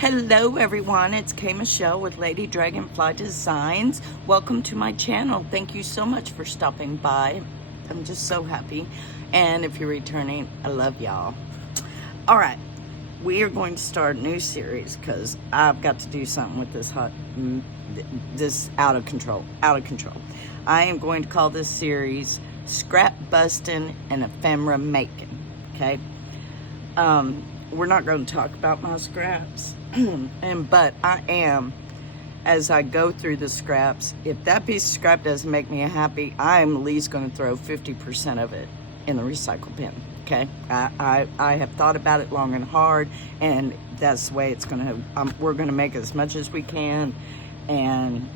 Hello everyone, it's Kay Michelle with Lady Dragonfly Designs. Welcome to my channel. Thank you so much for stopping by. I'm just so happy. And if you're returning, I love y'all. All right, we are going to start a new series because I've got to do something with this out of control. I am going to call this series Scrap Busting and Ephemera Making, okay? We're not going to talk about my scraps, but I am, as I go through the scraps, if that piece of scrap doesn't make me happy, I'm at least going to throw 50% of it in the recycle bin, okay? I have thought about it long and hard, and that's the way it's going to, we're going to make as much as we can and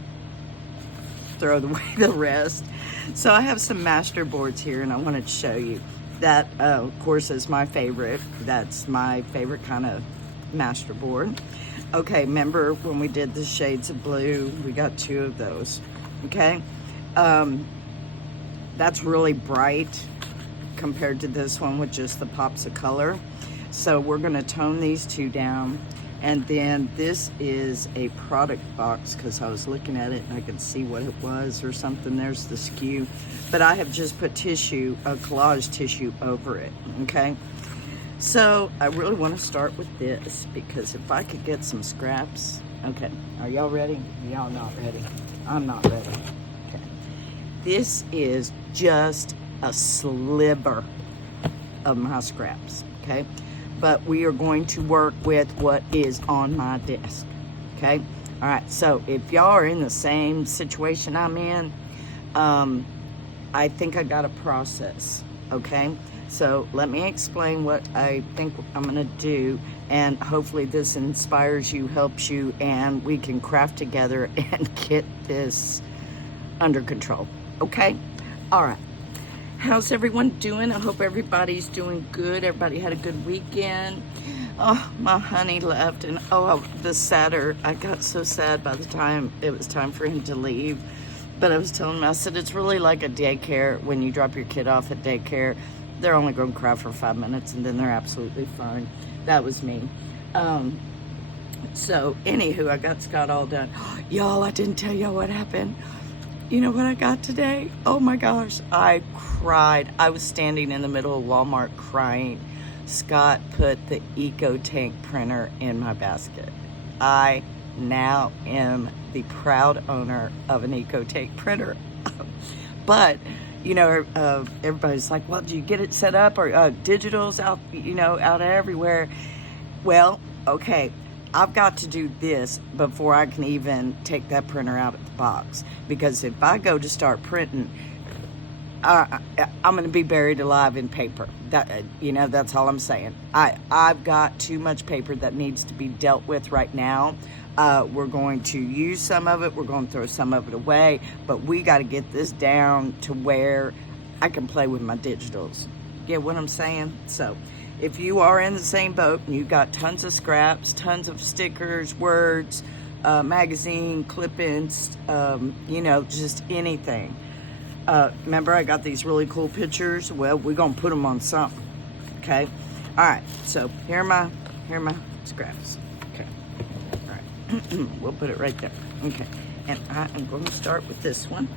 throw away the rest. So I have some master boards here, and I wanted to show you. That, of course, is my favorite. That's my favorite kind of master board. Okay, remember when we did the shades of blue? We got 2 of those, okay? That's really bright compared to this one with just the pops of color. So we're gonna tone these 2 down. And then this is a product box because I was looking at it and I could see what it was or something. There's the SKU. But I have just put tissue, a collage tissue over it, okay? So I really want to start with this because if I could get some scraps. Okay, are y'all ready? Y'all not ready? I'm not ready. Okay. This is just a sliver of my scraps, okay? But we are going to work with what is on my desk, okay? All right, so if y'all are in the same situation I'm in, I think I got a process, okay? So let me explain what I think I'm gonna do, and hopefully this inspires you, helps you, and we can craft together and get this under control, okay? All right. How's everyone doing? I hope everybody's doing good. Everybody had a good weekend. Oh, my honey left, and the sadder. I got so sad by the time it was time for him to leave. But I was telling him, I said, it's really like a daycare. When you drop your kid off at daycare, they're only going to cry for 5 minutes, and then they're absolutely fine. That was me. So, anywho, I got Scott all done. Y'all, I didn't tell y'all what happened. You know what I got today? Oh my gosh, I cried. I was standing in the middle of Walmart crying. Scott put the Eco Tank printer in my basket. I now am the proud owner of an Eco Tank printer. But, you know, everybody's like, well, do you get it set up? Or digital's out, you know, out everywhere. Well, okay. I've got to do this before I can even take that printer out of the box. Because if I go to start printing, I'm going to be buried alive in paper. That, you know, that's all I'm saying. I've got too much paper that needs to be dealt with right now. We're going to use some of it. We're going to throw some of it away. But we got to get this down to where I can play with my digitals. Get what I'm saying? So if you are in the same boat and you've got tons of scraps, tons of stickers, words, magazine, clip-ins, you know, just anything. Remember I got these really cool pictures? Well, we're going to put them on something, okay? All right, so here are my scraps, okay? All right, we'll put it right there, okay? And I am going to start with this one.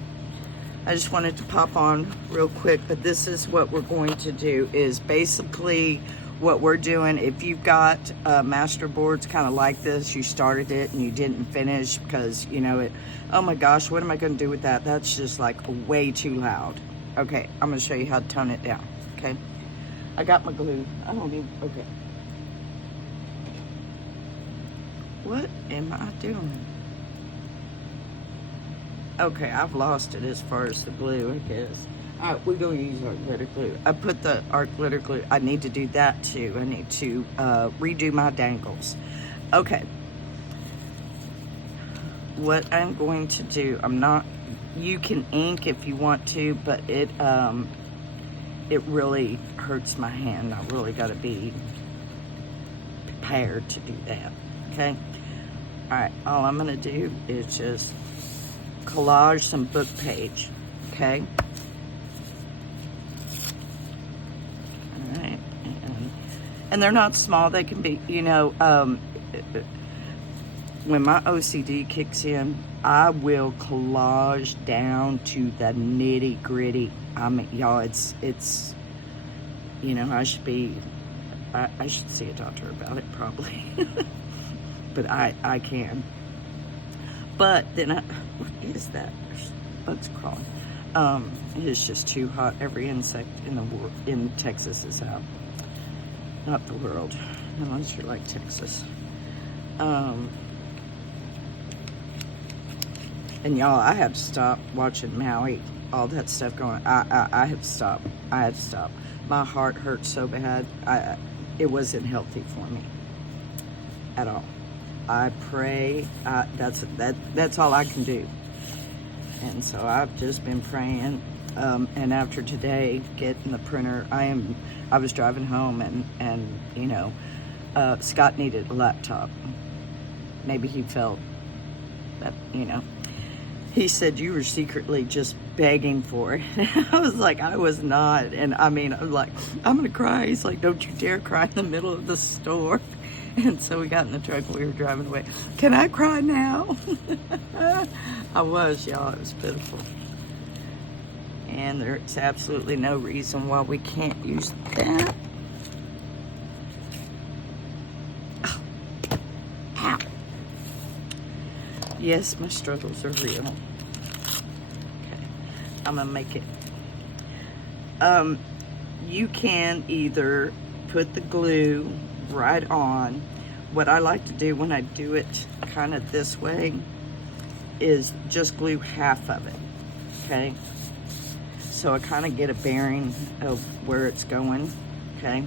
I just wanted to pop on real quick, but this is what we're going to do, is basically what we're doing. If you've got master boards kind of like this, you started it and you didn't finish because, you know, oh my gosh, what am I going to do with that? That's just like way too loud. Okay, I'm going to show you how to tone it down, okay? I got my glue. I don't even, okay. What am I doing? Okay, I've lost it as far as the glue, I guess. All right, we're going to use our glitter glue. I put the art glitter glue. I need to do that too. I need to redo my dangles. Okay. What I'm going to do, you can ink if you want to, but it really hurts my hand. I really got to be prepared to do that, okay? All right, all I'm going to do is just collage some book page, okay? All right, and they're not small. They can be, you know, when my OCD kicks in, I will collage down to the nitty gritty. I mean, y'all, it's, you know, I should see a doctor about it probably, but I can. But then what is that? There's bugs crawling. It's just too hot. Every insect in the world, in Texas, is out. Not the world, unless you're like Texas. And y'all, I have stopped watching Maui, all that stuff going. I have stopped. I have stopped. My heart hurts so bad. It wasn't healthy for me at all. I pray. That's all I can do. And so I've just been praying. And after today, getting the printer, I was driving home and you know, Scott needed a laptop. Maybe he felt that, you know. He said, you were secretly just begging for it. I was like, I was not. And I mean, I'm like, I'm going to cry. He's like, don't you dare cry in the middle of the store. And so we got in the truck and we were driving away. Can I cry now? I was, y'all. It was pitiful. And there's absolutely no reason why we can't use that. Oh. Ow. Yes, my struggles are real. Okay, I'm gonna make it. You can either put the glue right on. What I like to do when I do it kind of this way is just glue half of it, okay? So I kind of get a bearing of where it's going, okay?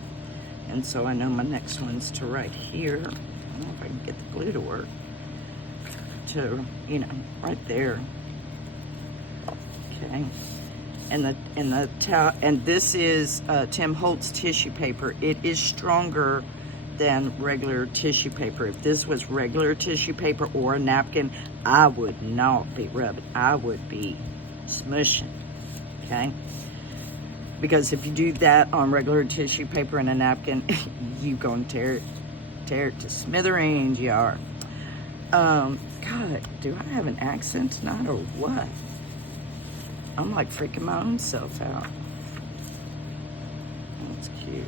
And so I know my next one's to right here. I don't know if I can get the glue to work. To, you know, right there. Okay. And this is Tim Holtz tissue paper. It is stronger than regular tissue paper. If this was regular tissue paper or a napkin, I would not be rubbing. I would be smushing. Okay? Because if you do that on regular tissue paper and a napkin, you gonna tear it to smithereens, you are. God, do I have an accent tonight or what? I'm like freaking my own self out. That's cute.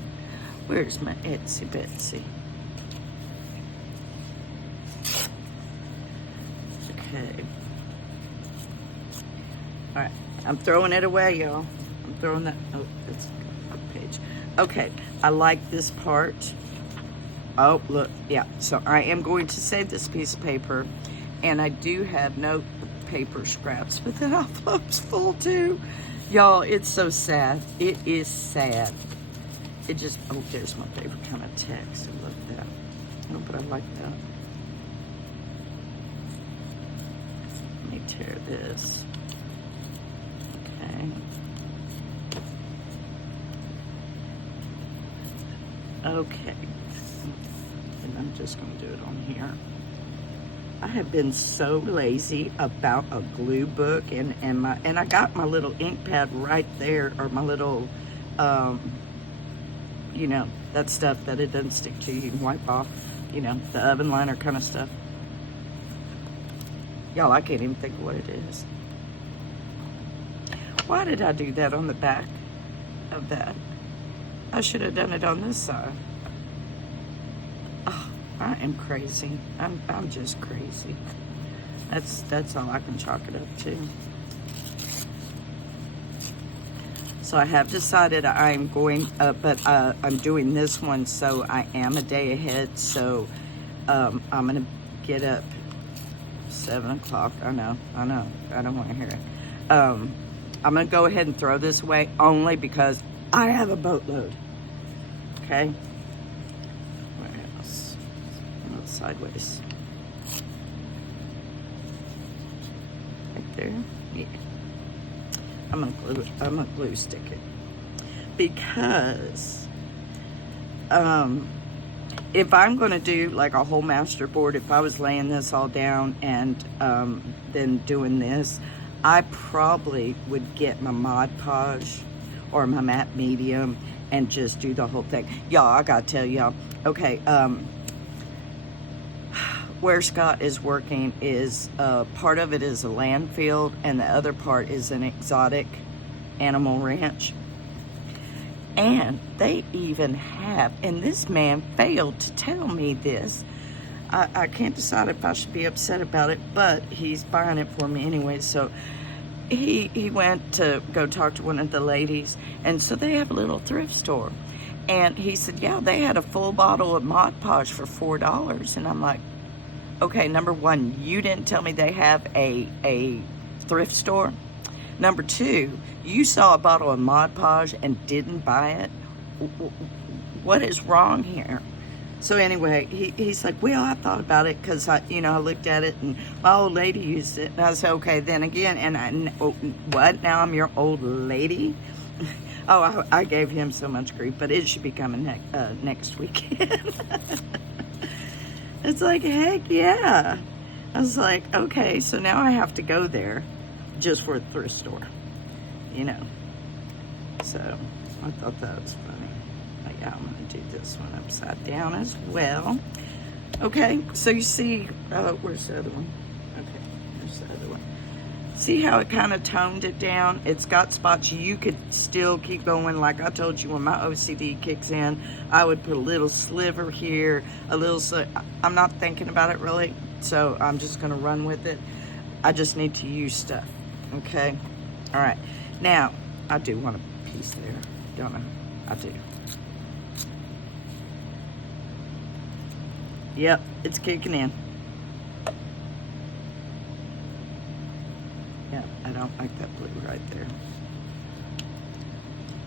Where's my Etsy Betsy? Okay. All right, I'm throwing it away, y'all. I'm throwing that, oh, that's a page. Okay, I like this part. Oh, look, yeah. So I am going to save this piece of paper, and I do have note paper scraps, but that envelope's full too. Y'all, it's so sad. It is sad. It just, oh, there's my favorite kind of text. I love that. Oh, but I like that. Let me tear this. Okay. Okay. And I'm just going to do it on here. I have been so lazy about a glue book, and I got my little ink pad right there, or my little, you know, that stuff that it doesn't stick to. You can wipe off, you know, the oven liner kind of stuff. Y'all, I can't even think of what it is. Why did I do that on the back of that? I should have done it on this side. Oh, I am crazy. I'm just crazy. That's all I can chalk it up to. So I have decided I'm going, but I'm doing this one, so I am a day ahead. So I'm gonna get up 7 o'clock. I know. I don't want to hear it. I'm gonna go ahead and throw this away only because I have a boatload. Okay. Where else? Not sideways. Right there. Yeah. I'm gonna glue stick it because if I'm gonna do like a whole master board, if I was laying this all down and then doing this, I probably would get my Mod Podge or my matte medium and just do the whole thing. Y'all, I gotta tell y'all, okay, where Scott is working is part of it is a landfill and the other part is an exotic animal ranch. And they even have, and this man failed to tell me this. I can't decide if I should be upset about it, but he's buying it for me anyway. So he went to go talk to one of the ladies, and so they have a little thrift store. And he said, yeah, they had a full bottle of Mod Podge for $4. And I'm like, okay, number one, you didn't tell me they have a thrift store. Number two, you saw a bottle of Mod Podge and didn't buy it. What is wrong here? So anyway, he's like, well, I thought about it because I looked at it and my old lady used it. And I said, okay, then again, and what? Now I'm your old lady? Oh, I gave him so much grief, but it should be coming next weekend. It's like, heck yeah. I was like, okay, so now I have to go there just for a thrift store, So I thought that was funny. But yeah, I'm going to do this one upside down as well. Okay, so you see, where's the other one? Okay, there's the other one. See how it kind of toned it down? It's got spots you could still keep going. Like I told you, when my OCD kicks in, I would put a little sliver here, I'm not thinking about it really, so I'm just gonna run with it. I just need to use stuff, okay? All right, now, I do want a piece there, don't I? I do. Yep, it's kicking in. Yeah, I don't like that blue right there.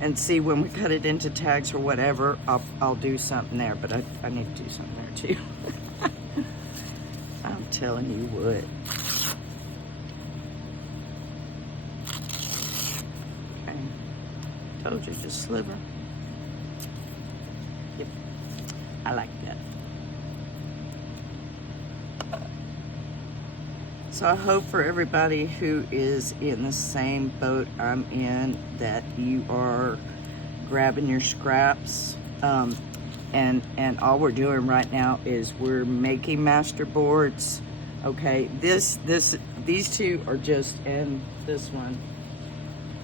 And see, when we cut it into tags or whatever, I'll do something there, but I need to do something there too. I'm telling you what. Okay, told you, just sliver. Yep, I like that. So I hope for everybody who is in the same boat I'm in that you are grabbing your scraps. And all we're doing right now is we're making master boards. Okay, these two are just, and this one,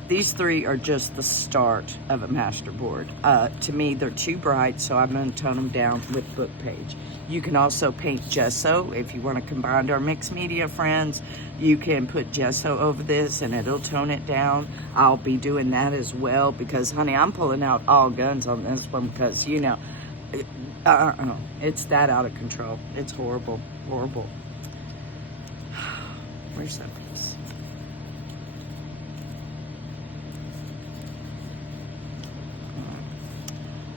these three are just the start of a master board. To me, they're too bright, so I'm going to tone them down with book page. You can also paint gesso. If you want to combine our mixed media friends, you can put gesso over this and it'll tone it down. I'll be doing that as well because, honey, I'm pulling out all guns on this one because, it's that out of control. It's horrible, horrible. Where's that piece?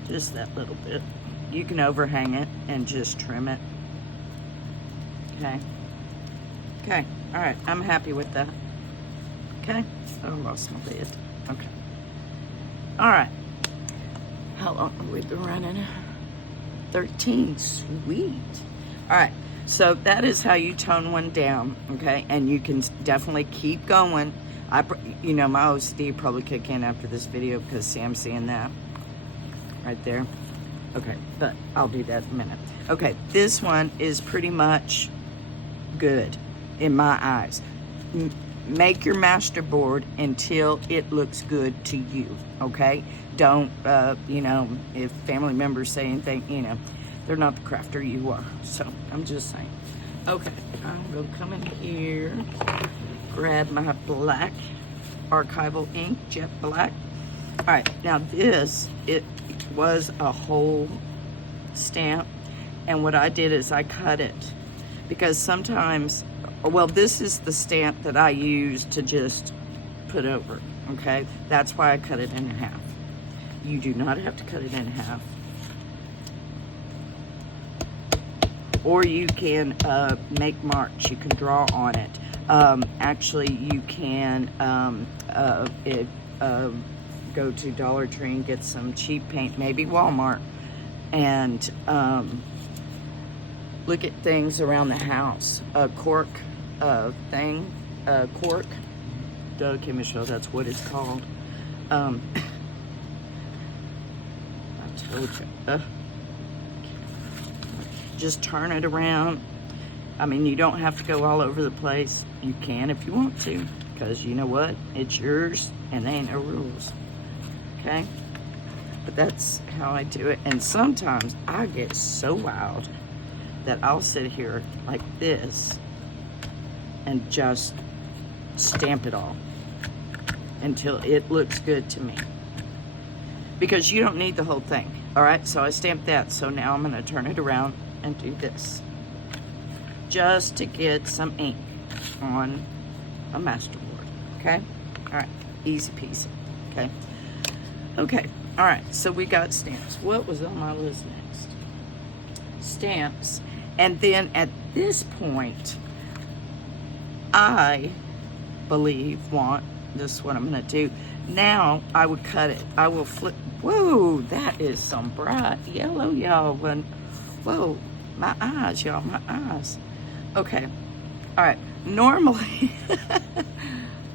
Just that little bit. You can overhang it and just trim it. Okay. Okay. All right. I'm happy with that. Okay. Oh, I lost my lid. Okay. All right. How long have we been running? 13. Sweet. All right. So that is how you tone one down. Okay. And you can definitely keep going. My OCD probably kick in after this video because see, I'm seeing that right there. Okay, but I'll do that in a minute. Okay, this one is pretty much good in my eyes. Make your master board until it looks good to you, okay? Don't, if family members say anything, they're not the crafter you are. So, I'm just saying. Okay, I'm gonna come in here, grab my black archival ink, jet black. All right, now this, it was a whole stamp, and what I did is I cut it because sometimes, well, this is the stamp that I use to just put over, okay? That's why I cut it in half. You do not have to cut it in half. Or you can make marks, you can draw on it. Actually, you can go to Dollar Tree and get some cheap paint, maybe Walmart, and look at things around the house. A cork thing, cork. Okay, Michelle, that's what it's called. I told you. Just turn it around I mean, you don't have to go all over the place. You can if you want to, because you know what? It's yours and there ain't no rules, okay? But that's how I do it. And sometimes I get so wild that I'll sit here like this and just stamp it all until it looks good to me. Because you don't need the whole thing, all right? So I stamped that, so now I'm gonna turn it around and do this. Just to get some ink on a masterboard, okay? All right, easy peasy, okay? Okay, all right, so we got stamps. What was on my list next? Stamps. And then at this point, I believe, this is what I'm gonna do. Now I would cut it. I will flip. Whoa, that is some bright yellow, y'all. Whoa, my eyes, y'all, my eyes. Okay, all right. Normally,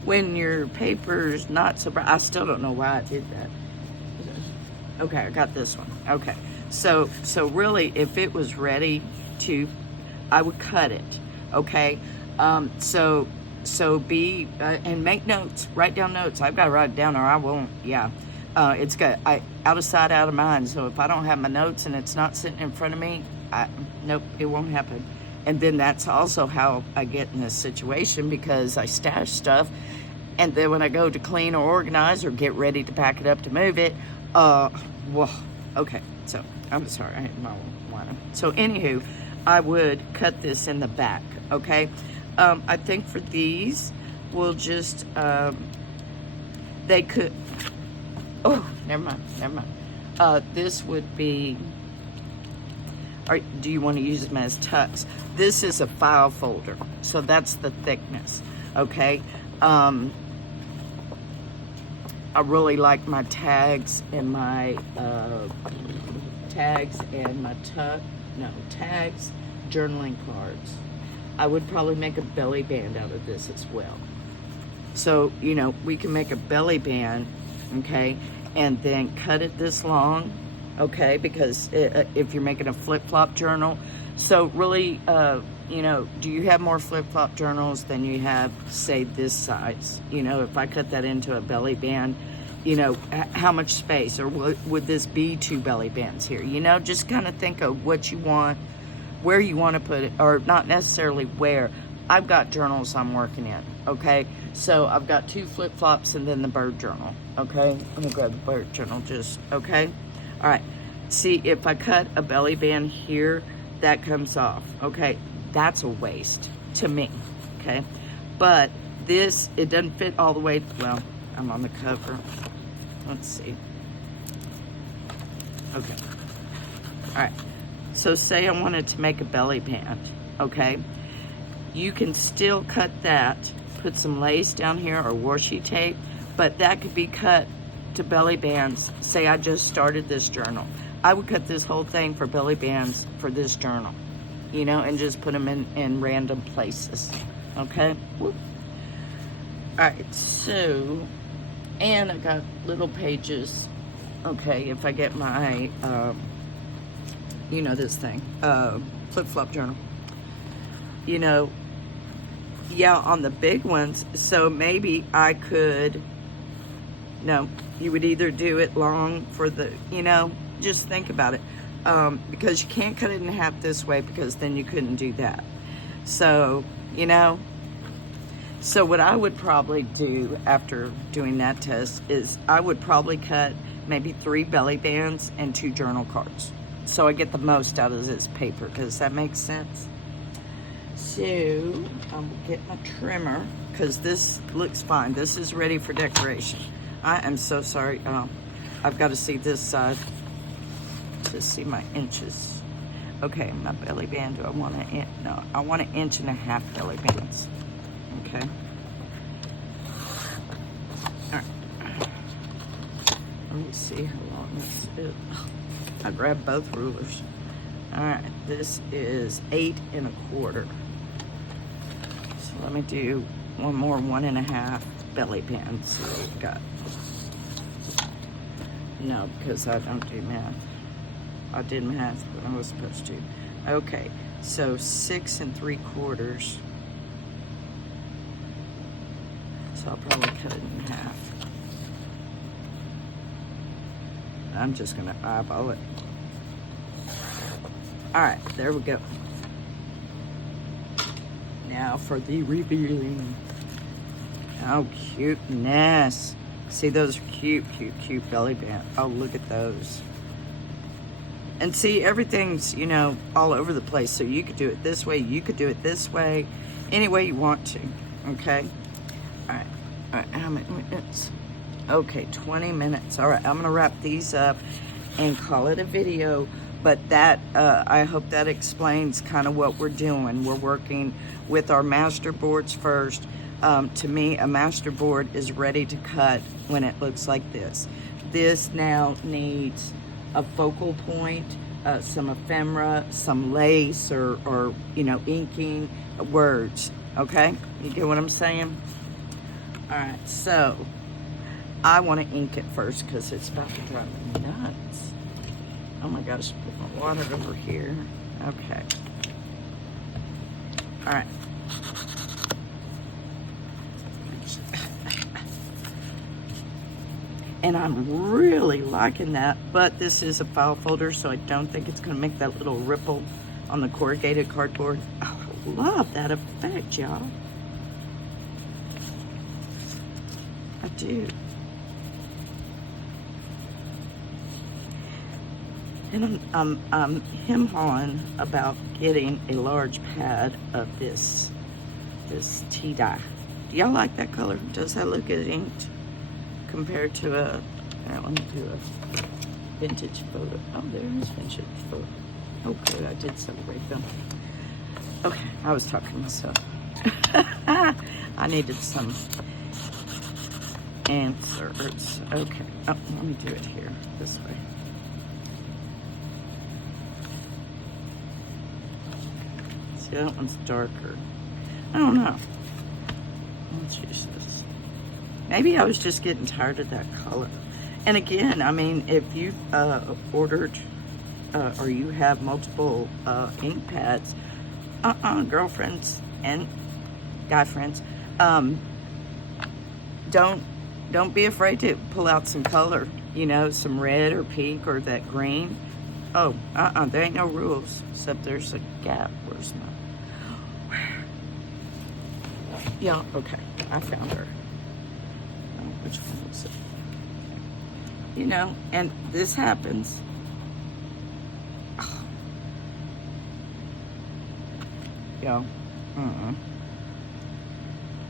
when your paper's not so bright, I still don't know why I did that. Okay, I got this one. Okay, so really, if it was ready to, I would cut it. Okay, so be and make notes. Write down notes. I've got to write it down, or I won't. Yeah, it's got out of sight, out of mind. So if I don't have my notes and it's not sitting in front of me, nope, it won't happen. And then that's also how I get in this situation, because I stash stuff, and then when I go to clean or organize or get ready to pack it up to move it, well, okay. So I'm sorry, I had my wine. So anywho, I would cut this in the back. Okay. I think for these, we'll just, they could, oh, never mind. This would be, or do you want to use them as tucks? This is a file folder, so that's the thickness, okay? I really like my tags and my, tags, journaling cards. I would probably make a belly band out of this as well. So, you know, we can make a belly band, okay, and then cut it this long, okay, because if you're making a flip-flop journal. So really, you know, do you have more flip-flop journals than you have, say, this size? You know, if I cut that into a belly band, you know, how much space, or would this be 2 belly bands here? You know, just kind of think of what you want, where you want to put it, or not necessarily where. I've got journals I'm working in, okay? So I've got 2 flip-flops and then the bird journal, okay? Let me grab the bird journal just, okay? All right, see, if I cut a belly band here, that comes off, okay? That's a waste to me, okay? But this, it doesn't fit all the way, well, I'm on the cover. Let's see. Okay, all right. So say I wanted to make a belly band, okay? You can still cut that, put some lace down here or washi tape, but that could be cut to belly bands. Say I just started this journal. I would cut this whole thing for belly bands for this journal, you know, and just put them in random places, okay? Whoop. All right, so, and I got little pages, okay, if I get my, you know, this thing, flip-flop journal. You know, yeah, on the big ones, so maybe I could, no, you would either do it long for the, you know, just think about it. Because you can't cut it in half this way, because then you couldn't do that. So, you know, so what I would probably do after doing that test is I would probably cut maybe 3 belly bands and 2 journal cards. So I get the most out of this paper. Does that make sense? So I'll get my trimmer, because this looks fine. This is ready for decoration. I am so sorry. I've got to see this side to see my inches. Okay, my belly band, do I want to, no, I want 1.5 inch belly bands. Okay. All right. Let me see how long this is. I grabbed both rulers. All right, this is 8 1/4. So let me do one more 1.5 belly bands. So we've got, no, because I don't do math. I did math when I was supposed to. Okay, So 6 3/4. So I'll probably cut it in half. I'm just gonna eyeball it. All right, there we go. Now for the revealing. Oh, cuteness. See, those are cute, cute, cute belly band. Oh, look at those. And see, everything's, you know, all over the place. So you could do it this way, you could do it this way, any way you want to, okay? All right, how many minutes? Okay, 20 minutes. All right, I'm gonna wrap these up and call it a video. But that, I hope that explains kind of what we're doing. We're working with our master boards first. To me, a master board is ready to cut when it looks like this. This now needs a focal point, some ephemera, some lace, or you know, inking, words, okay? You get what I'm saying? All right, so I want to ink it first because it's about to drive me nuts. Oh my gosh, put my water over here. Okay. All right. And I'm really liking that, but this is a file folder, so I don't think it's gonna make that little ripple on the corrugated cardboard. Oh, I love that effect, y'all. I do. And I'm hem-hawing about getting a large pad of this tea dye. Do y'all like that color? Does that look good inked compared to a, let me do a vintage photo. Oh, there is vintage photo. Oh, good, I did celebrate them. Okay, I was talking to myself. I needed some answers. Okay, oh, let me do it here, this way. See, that one's darker. I don't know. Let's use this. Maybe I was just getting tired of that color. And again, I mean, if you've ordered or you have multiple ink pads, girlfriends and guy friends, don't be afraid to pull out some color, you know, some red or pink or that green. Oh, there ain't no rules, except there's a gap. Where's my... Yeah, okay, I found her. Oh, which one was it? You know, and this happens. Oh. Yo,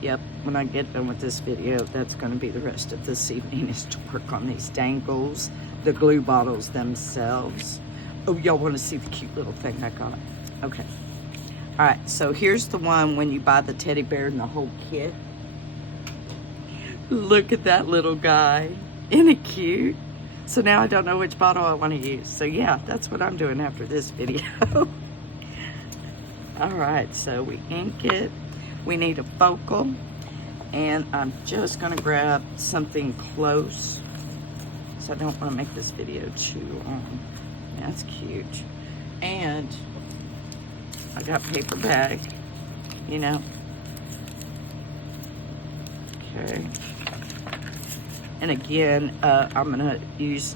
Yep, when I get done with this video, that's going to be the rest of this evening, is to work on these dangles, the glue bottles themselves. Oh, y'all want to see the cute little thing I got? Okay. All right, so here's the one when you buy the teddy bear and the whole kit. Look at that little guy. Isn't it cute? So now I don't know which bottle I want to use. So yeah, that's what I'm doing after this video. All right, so we ink it. We need a focal. And I'm just gonna grab something close, so I don't want to make this video too long. That's cute. And I got paper bag, you know. Okay. And again, I'm gonna use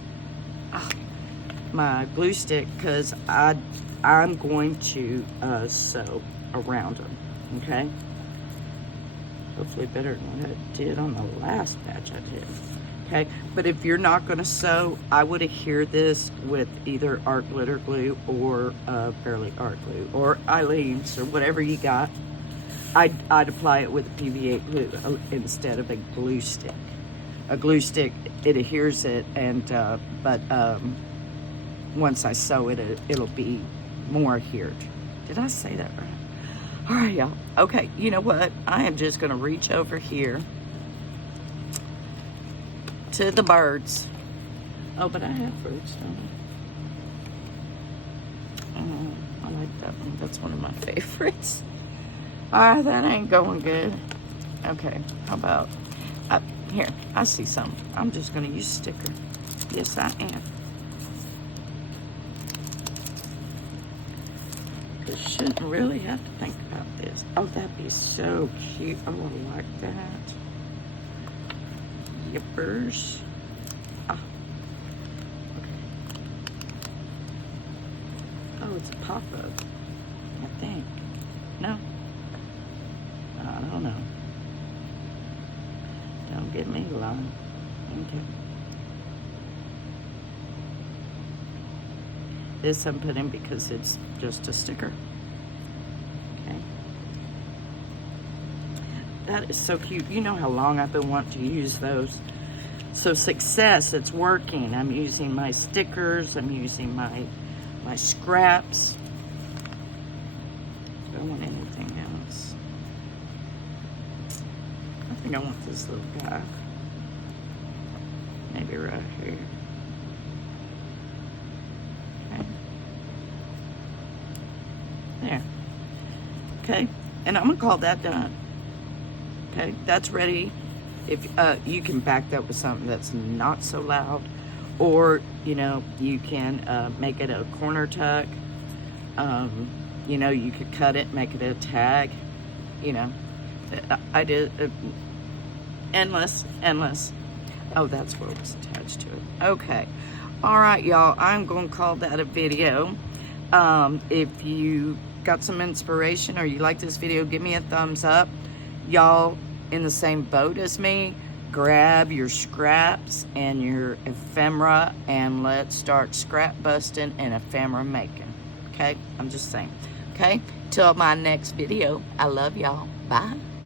my glue stick because I'm going to sew around them. Okay. Hopefully better than what I did on the last batch I did. Okay, but if you're not going to sew, I would adhere this with either art glitter glue or Fairly Art glue or Eileen's or whatever you got. I'd apply it with PVA glue instead of a glue stick. A glue stick, it adheres it, and but once I sew it, it'll be more adhered. Did I say that right? All right, y'all. Okay, you know what? I am just going to reach over here to the birds. Oh, but I have fruits, don't I? Oh, I like that one. That's one of my favorites. All right, that ain't going good. Okay, how about... here, I see some. I'm just going to use a sticker. Yes, I am. just shouldn't really have to think about this. Oh, that'd be so cute. Oh, I like that. Yippers. Ah. Okay. Oh, it's a pop-up, I think. No? I don't know. Don't get me wrong. Okay. This I'm putting because it's just a sticker. Okay. That is so cute. You know how long I've been wanting to use those. So success, it's working. I'm using my stickers. I'm using my scraps. I don't want anything else. I think I want this little guy. Maybe right here. Okay. There. Okay. And I'm gonna call that done. Okay, that's ready. If you can back that with something that's not so loud, or you know, you can make it a corner tuck. You know, you could cut it, make it a tag. You know, I did endless. Oh, that's what was attached to it. Okay, all right, y'all. I'm gonna call that a video. If you got some inspiration or you like this video, give me a thumbs up. Y'all in the same boat as me, grab your scraps and your ephemera and let's start scrap busting and ephemera making. Okay, I'm just saying. Okay, till my next video, I love y'all. Bye.